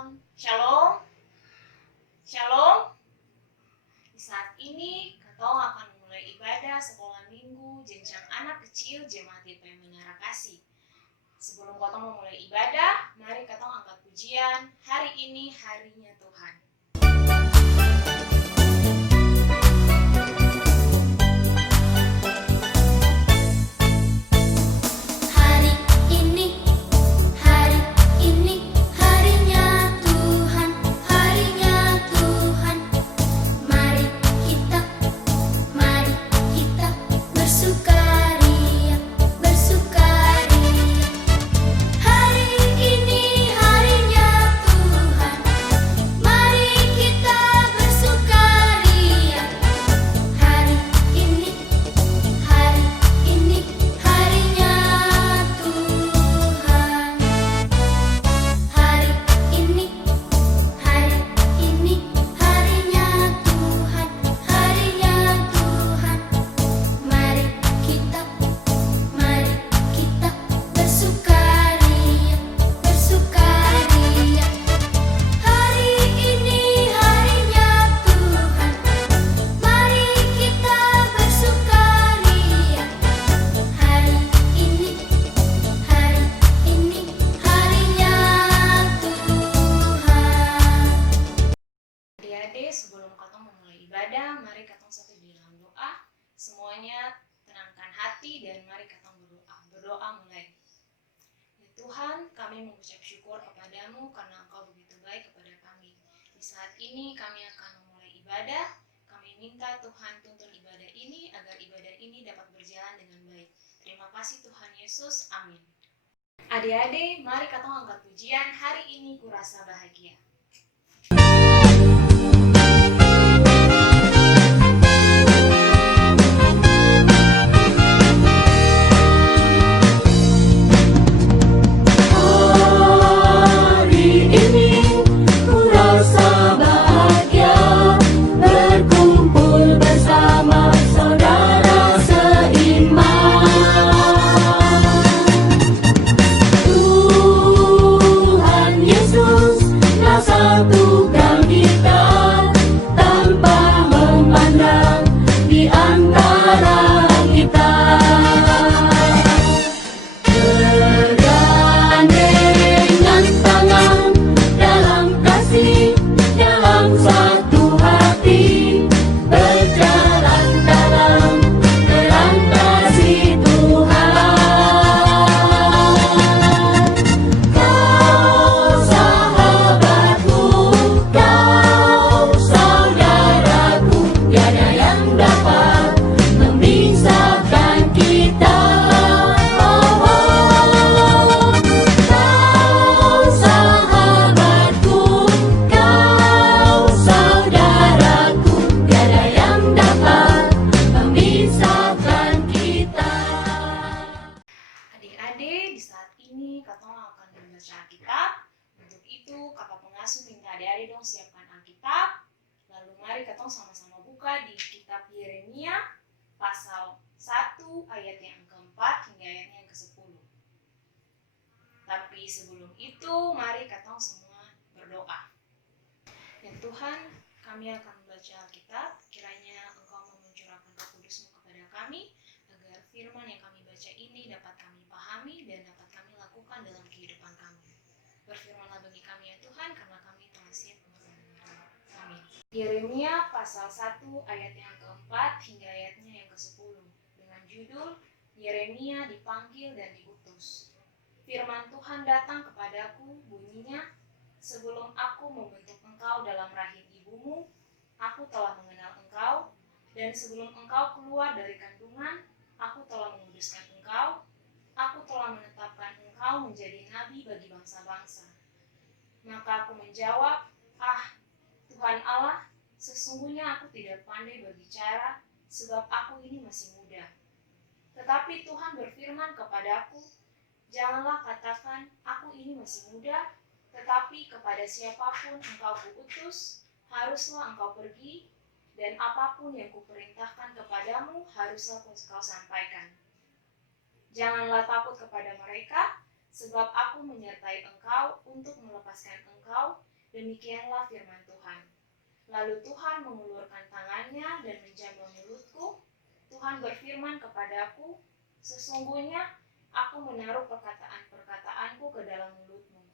Katong. Shalom. Shalom. Di saat ini Katong akan memulai ibadah sekolah minggu jenjang anak kecil Jemaat GPM Menara Kasih. Sebelum Katong memulai ibadah, mari Katong angkat pujian. Hari ini harinya Tuhan. Sebelum Katong memulai ibadah, mari Katong satu di dalam doa. Semuanya tenangkan hati dan mari Katong berdoa. Berdoa mulai. Ya Tuhan, kami mengucap syukur kepadamu karena Engkau begitu baik kepada kami. Di saat ini kami akan memulai ibadah. Kami minta Tuhan tuntun ibadah ini agar ibadah ini dapat berjalan dengan baik. Terima kasih Tuhan Yesus. Amin. Adik-adik, mari Katong angkat pujian. Hari ini kurasa bahagia. Siapkan Alkitab. Lalu mari Katong sama-sama buka di kitab Yeremia pasal 1 ayat yang keempat hingga ayatnya yang ke-10. Tapi sebelum itu mari Katong semua berdoa. Ya Tuhan, kami akan membaca Alkitab. Kiranya Engkau mencurahkan Roh Kudus-Mu kepada kami agar firman yang kami baca ini dapat kami pahami dan dapat kami lakukan dalam kehidupan kami. Berfirmanlah bagi kami ya Tuhan, karena kami telah siap. Amin. Yeremia pasal 1 ayat yang keempat hingga ayatnya yang ke-10 dengan judul Yeremia dipanggil dan diutus. Firman Tuhan datang kepadaku, bunyinya, sebelum aku membentuk engkau dalam rahim ibumu, aku telah mengenal engkau, dan sebelum engkau keluar dari kandungan, aku telah menguduskan engkau, aku telah menetapkan engkau menjadi nabi bagi bangsa-bangsa. Maka aku menjawab, Tuhan Allah, sesungguhnya aku tidak pandai berbicara, sebab aku ini masih muda. Tetapi Tuhan berfirman kepadaku, janganlah katakan, aku ini masih muda, tetapi kepada siapapun engkau kuutus, haruslah engkau pergi, dan apapun yang kuperintahkan kepadamu, haruslah kau sampaikan. Janganlah takut kepada mereka, sebab aku menyertai engkau untuk melepaskan engkau, Demikianlah firman Tuhan. Lalu Tuhan mengulurkan tangannya dan menjamah mulutku. Tuhan berfirman kepadaku, sesungguhnya aku menaruh perkataan-perkataanku ke dalam mulutmu.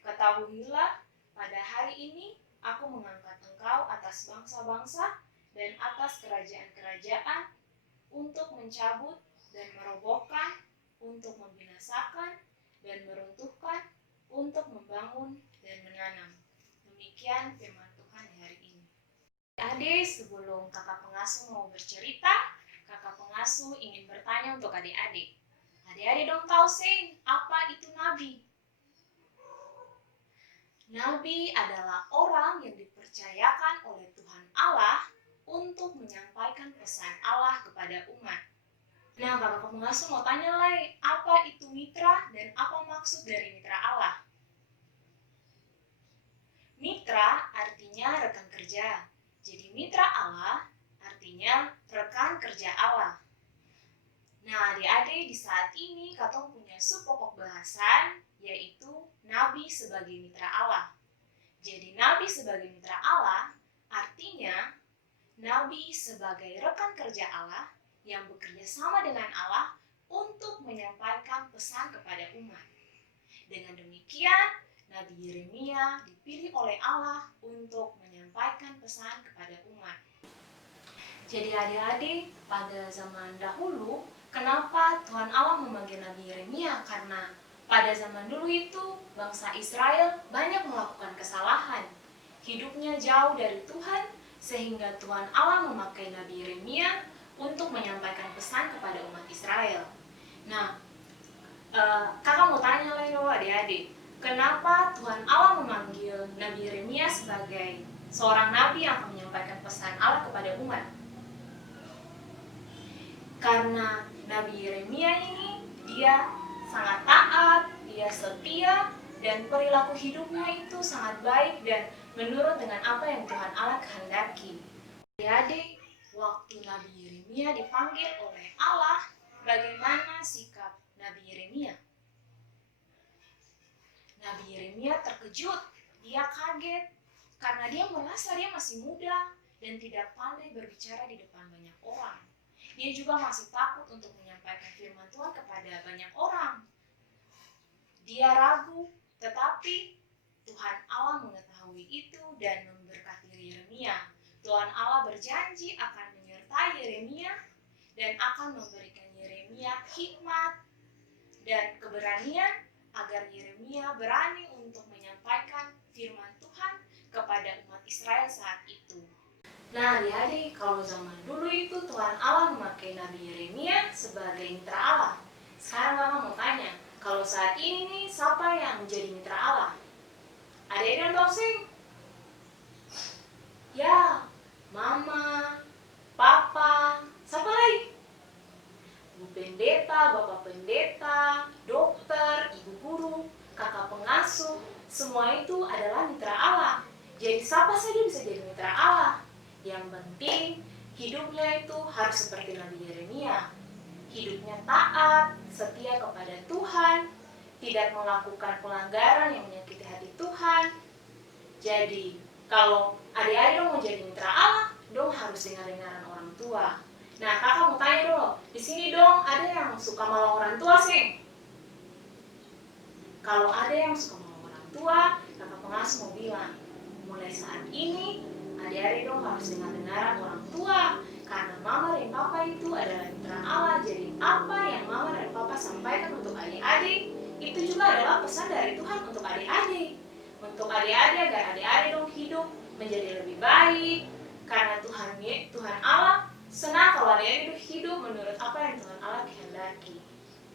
Ketahuilah, pada hari ini aku mengangkat engkau atas bangsa-bangsa dan atas kerajaan-kerajaan untuk mencabut dan merobohkan, untuk membinasakan dan meruntuhkan, untuk membangun dan menanam. Demikian firman Tuhan di hari ini. Adik, sebelum kakak pengasuh mau bercerita, kakak pengasuh ingin bertanya untuk adik-adik. Adik-adik dong tahu sih, apa itu nabi? Nabi adalah orang yang dipercayakan oleh Tuhan Allah untuk menyampaikan pesan Allah kepada umat. Nah, kakak pengasuh mau tanya lagi, apa itu mitra dan apa maksud dari mitra Allah? Mitra artinya rekan kerja. Jadi mitra Allah artinya rekan kerja Allah. Nah, adik-adik di saat ini katong punya subpokok bahasan yaitu Nabi sebagai mitra Allah. Jadi Nabi sebagai mitra Allah artinya Nabi sebagai rekan kerja Allah yang bekerja sama dengan Allah untuk menyampaikan pesan kepada umat. Dengan demikian, Nabi Yeremia dipilih oleh Allah untuk menyampaikan pesan kepada umat. Jadi adik-adik, pada zaman dahulu, kenapa Tuhan Allah memanggil Nabi Yeremia? Karena pada zaman dulu itu, bangsa Israel banyak melakukan kesalahan. Hidupnya jauh dari Tuhan, sehingga Tuhan Allah memakai Nabi Yeremia untuk menyampaikan pesan kepada umat Israel. Nah, kakak mau tanya lagi loh adik-adik, kenapa Tuhan Allah memanggil Nabi Yeremia sebagai seorang nabi yang akan menyampaikan pesan Allah kepada umat? Karena Nabi Yeremia ini dia sangat taat, dia setia, dan perilaku hidupnya itu sangat baik dan menurut dengan apa yang Tuhan Allah kehendaki. Adik-adik, waktu Nabi Yeremia dipanggil oleh Allah, bagaimana sikap Nabi Yeremia? Nabi Yeremia terkejut, dia kaget, karena dia merasa dia masih muda dan tidak pandai berbicara di depan banyak orang. Dia juga masih takut untuk menyampaikan firman Tuhan kepada banyak orang. Dia ragu, tetapi Tuhan Allah mengetahui itu dan memberkati Yeremia. Tuhan Allah berjanji akan menyertai Yeremia dan akan memberikan Yeremia hikmat dan keberanian agar Yeremia berani untuk menyampaikan firman Tuhan kepada umat Israel saat itu. Nah, adik-adik, kalau zaman dulu itu Tuhan Allah memakai Nabi Yeremia sebagai mitra Allah. Sekarang kakak mau tanya, kalau saat ini nih, siapa yang menjadi mitra Allah? Adik-adik tahu sih? Ya, mama, papa, siapa lagi? Bu pendeta, bapak pendeta, dokter, ibu guru, kakak pengasuh, semua itu adalah mitra Allah. Jadi siapa saja bisa jadi mitra Allah. Yang penting hidupnya itu harus seperti Nabi Yeremia. Hidupnya taat, setia kepada Tuhan, tidak melakukan pelanggaran yang menyakiti hati Tuhan. Jadi kalau adik-adik dong mau jadi mitra Allah, dong harus dengar-dengaran orang tua. Nah, kakak mau tanya dulu, di sini dong ada yang suka malah orang tua sih? Kalau ada yang suka malah orang tua, kakak pengasuh mau bilang, mulai saat ini adik-adik dong harus dengar-dengaran orang tua, karena mama dan papa itu adalah mitra Allah. Jadi apa yang mama dan papa sampaikan untuk adik-adik, itu juga adalah pesan dari Tuhan untuk adik-adik. Untuk adik-adik agar adik-adik dong hidup menjadi lebih baik, karena Tuhan Allah senang kalau adik-adik hidup menurut apa yang Tuhan Allah kehendaki.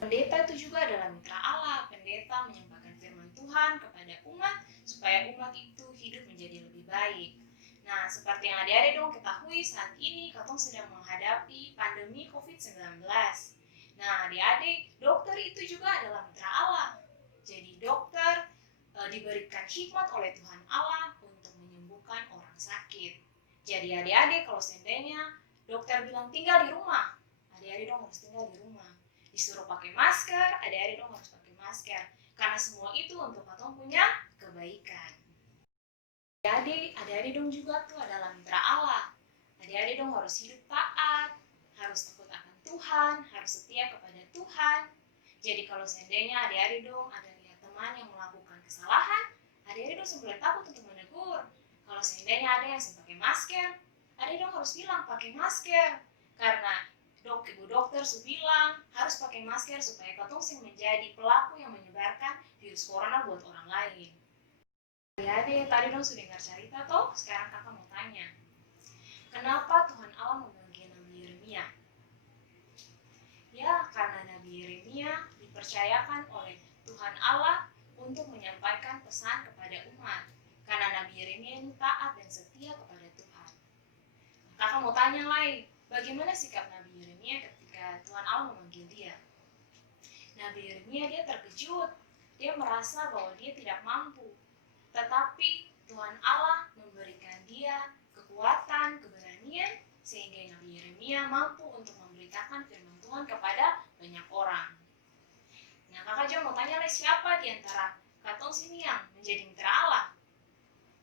Pendeta itu juga adalah mitra Allah. Pendeta menyampaikan firman Tuhan kepada umat supaya umat itu hidup menjadi lebih baik. Nah, seperti yang adik-adik dong ketahui, saat ini katong sedang menghadapi pandemi COVID-19. Nah, adik-adik, dokter itu juga adalah mitra Allah. Jadi dokter diberikan hikmat oleh Tuhan Allah untuk menyembuhkan orang sakit. Jadi adik-adik, kalau seandainya dokter bilang tinggal di rumah, adik-adik dong harus tinggal di rumah. Disuruh pakai masker, adik-adik dong harus pakai masker. Karena semua itu untuk katong punya kebaikan. Adik-adik dong juga tuh adalah mitra Allah. Adik-adik dong harus hidup taat, harus takut akan Tuhan, harus setia kepada Tuhan. Jadi kalau seandainya adik-adik dong ada lihat teman yang melakukan kesalahan, adik-adik dong boleh takut untuk menegur. Kalau seandainya ada yang pakai masker, adik dong harus bilang pakai masker. Karena ibu dokter sudah bilang harus pakai masker supaya katong menjadi pelaku yang menyebarkan virus corona buat orang lain. Adik-adik, tadi dong sudah dengar cerita toh, sekarang kakak mau tanya. Kenapa Tuhan Allah memanggil Nabi Yeremia? Ya, karena Nabi Yeremia dipercayakan oleh Tuhan Allah untuk menyampaikan pesan kepada umat. Karena Nabi Yeremia ini taat dan setia kepada Tuhan. Kakak mau tanya lagi, bagaimana sikap Nabi Yeremia ketika Tuhan Allah memanggil dia? Nabi Yeremia dia terkejut, dia merasa bahwa dia tidak mampu. Tetapi Tuhan Allah memberikan dia kekuatan, keberanian, sehingga Nabi Yeremia mampu untuk memberitakan firman Tuhan kepada banyak orang. Nah, kakak juga mau tanya lagi, siapa di antara katong sini yang menjadi mitra Allah?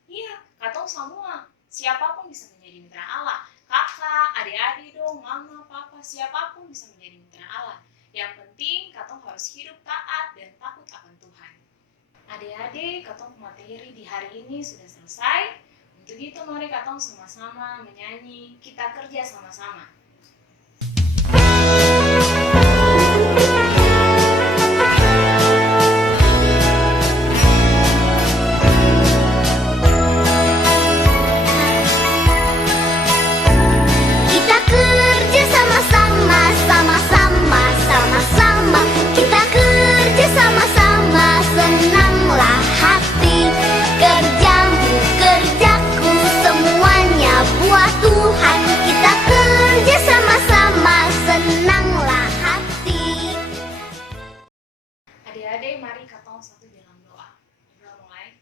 Iya, katong semua. Siapapun bisa menjadi mitra Allah. Kakak, adik-adik dong, mama, papa, siapapun bisa menjadi mitra Allah. Yang penting katong harus hidup taat dan takut akan Tuhan. Adik-adik, katong materi di hari ini sudah selesai. Untuk itu mari katong sama-sama menyanyi, kita kerja sama-sama. Adik-adik, mari katong satu dalam doa. Doa mulai.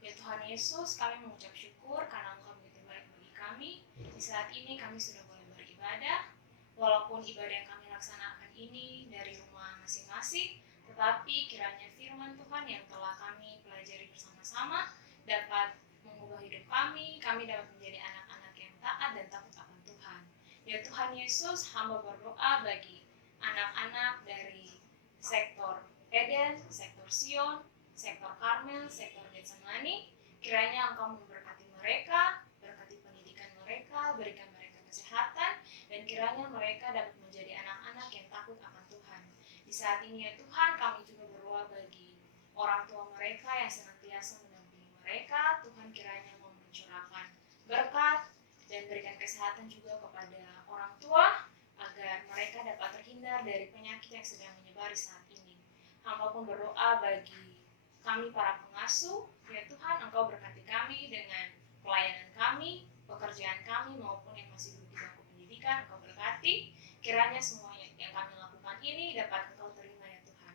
Ya Tuhan Yesus, kami mengucap syukur karena Engkau begitu baik bagi kami. Di saat ini kami sudah boleh beribadah. Walaupun ibadah yang kami laksanakan ini dari rumah masing-masing, tetapi kiranya firman Tuhan yang telah kami pelajari bersama-sama dapat mengubah hidup kami dapat menjadi anak-anak yang taat dan takut akan Tuhan. Ya Tuhan Yesus, hamba berdoa bagi anak-anak dari sektor Eden, sektor Sion, sektor Karmel, sektor Getsemani. Kiranya Engkau memberkati mereka, berkati pendidikan mereka, berikan mereka kesehatan, dan kiranya mereka dapat menjadi anak-anak yang takut akan Tuhan. Di saat ini ya Tuhan, kami juga berdoa bagi orang tua mereka yang senantiasa mendampingi mereka. Tuhan kiranya mau mencurahkan berkat dan berikan kesehatan juga kepada orang tua, agar mereka dapat terhindar dari penyakit yang sedang menyebar saat ini. Hamba pun berdoa bagi kami para pengasuh, ya Tuhan Engkau berkati kami dengan pelayanan kami, pekerjaan kami maupun yang masih belum di bangku pendidikan, Engkau berkati. Kiranya semua yang kami lakukan ini dapat Engkau terima ya Tuhan.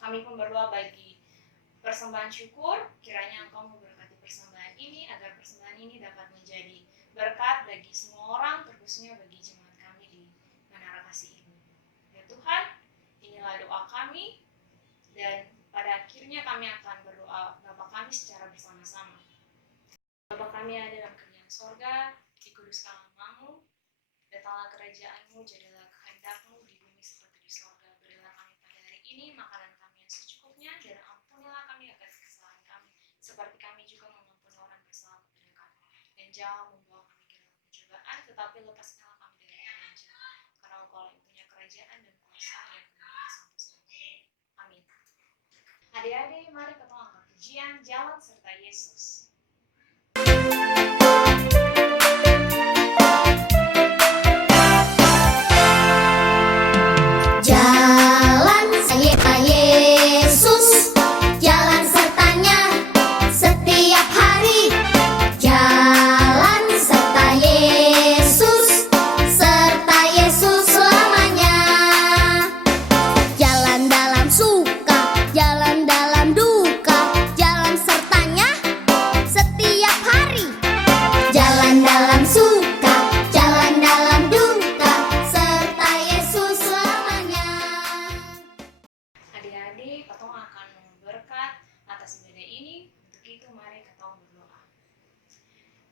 Kami pun berdoa bagi persembahan syukur, kiranya Engkau memberkati persembahan ini, agar persembahan ini dapat menjadi berkat bagi semua orang, terkhususnya bagi jemaat kasih ini. Ya Tuhan, inilah doa kami, dan pada akhirnya kami akan berdoa Bapa kami secara bersama-sama. Bapa kami yang ada dalam kerajaan sorga, dikuduskanlah namamu, datanglah kerajaan-Mu, jadilah kehendak-Mu di bumi seperti di sorga. Berilah kami pada hari ini makanan kami yang secukupnya, dan ampunilah kami akan kesalahan kami, seperti kami juga mengampuni orang bersalah kepada kami. Dan jangan membawa kami ke dalam pencobaan, tetapi lepaskanlah kami dari yang jahat. Karena Engkau yang punya kerajaan dan kuasa yang kemudian sampai selamanya. Amin. Adik-adik, mari kita angkat pujian Jalan Serta Yesus. Jalan serta Yesus, jalan sertanya setiap hari. Jalan serta Yesus, serta Yesus selamanya. Jalan dalam suka, jalan dalam duka, jalan sertanya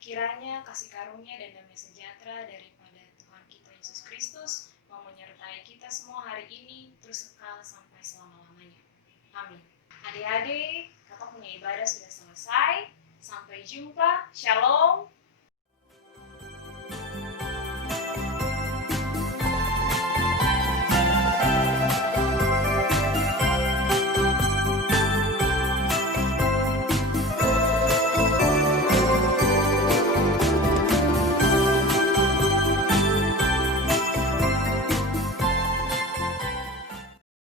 Kiranya kasih karunia dan damai sejahtera daripada Tuhan kita Yesus Kristus mau menyertai kita semua hari ini terus kekal sampai selama-lamanya. Amin. Adik-adik, kakak punya ibadah sudah selesai. Sampai jumpa. Shalom.